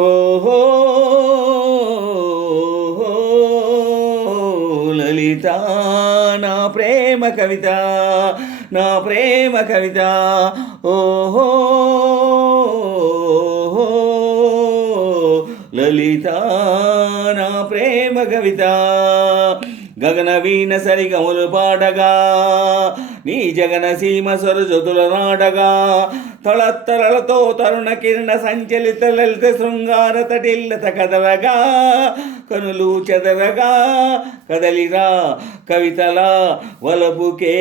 ఓహో లలిత నా ప్రేమ కవిత, నా ప్రేమ కవిత. ఓహో లలిత నా ప్రేమ కవిత. గగన వీణ సరిగములు పాడగా, నీ జగన సీమ సరజతుల నాడగా, తళత్తరలతో తరుణ కిరణ సంచలిత లలిత శృంగార తటిల్లత కదలగా, కనులు చెదరగా కదలిరా కవితలా వలపుకే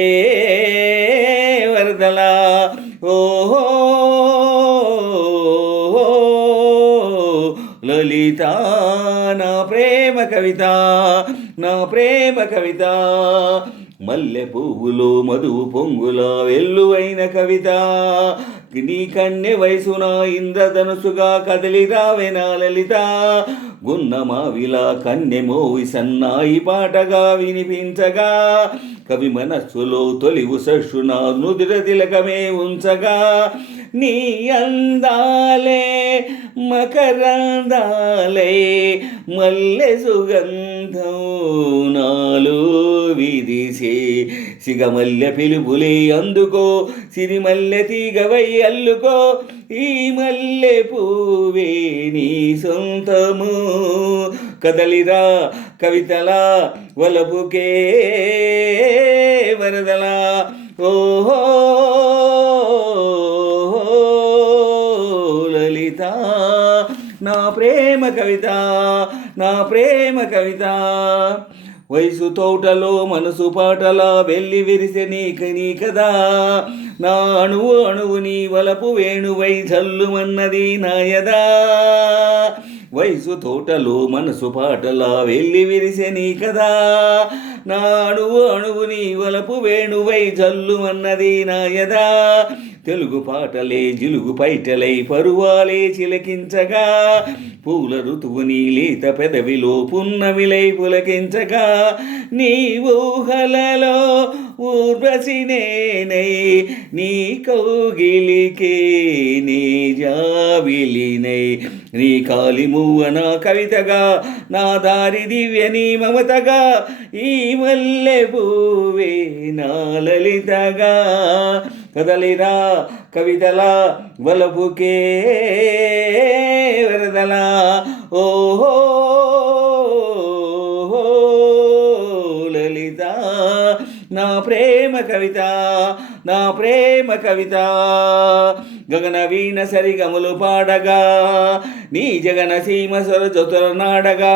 వరదలా. ఓహో లలిత నా ప్రేమ కవిత, నా ప్రేమ కవిత. మల్లె పువ్వులో మధువు పొంగుల వెల్లువైన కవిత, నీ కన్నె వయసున ఇంద్రధనుసుగా కదిలిరావే నా లలిత. గున్నమావిలా కన్నె మోవి సన్నాయి పాటగా వినిపించగా, కవి మనస్సులో తొలి ఉషస్సున నుదిర తిలకమే ఉంచగా, నీ అందాలే మకరందాలే మల్లె సుగంధం నాలో విరిసే, సిగమల్లె పిలుపులే అందుకో, సిరిమల్లె తీగవై అల్లుకో, ఈ మల్లె పువ్వే నీ సొంతము. కదలిరా కవితలా వలపుకే వరదలా. ఓహో లలిత నా ప్రేమ కవిత, నా ప్రేమ కవిత. వయసు తోటలో మనసు పాటలా వెళ్ళి విరిసె నీ కదా, నా అణువు అణువు నీ వలపు వేణువై జల్లుమన్నది నాయదా. వయసు తోటలో మనసు పాటలా వెళ్ళి విరిసె నీ కదా, నా అణువు అణువు నీ వలపు వేణువై జల్లుమన్నది నాయదా. తెలుగు పాటలే జిలుగు పైటలై పరువాలే చిలకించగా, పూల ఋతువు నీ లేత పెదవిలో పున్నమిలై పులకించగా, నీ ఊహలలో ఊర్వశినేనై నీ కౌగిలికే నీ జాబిలినై, నీ కాలి మువ్వన కవితగా నా దారి దివ్య నీ మమతగా, ఈ మల్లె పువ్వే నా లలితగా. కదలిరా కవితలా వలపుకే వరదలా. ఓహో లలిత నా ప్రేమ కవిత, నా ప్రేమ కవిత. గగన వీణ సరిగములు పాడగా, నీ జగన సీమ సరజతుల నాడగా,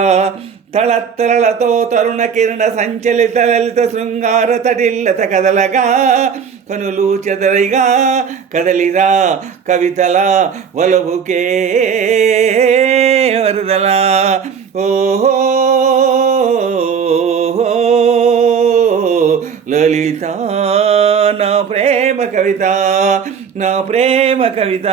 తళత్తరలతో తరుణ కిరణ సంచలిత లలిత శృంగార తటిల్లత కదలగా, కనులు చెదరిగా కదలిరా కవితలా వలపుకే వరదలా. ఓహో లలిత నా ప్రేమ కవిత, నా ప్రేమ కవిత.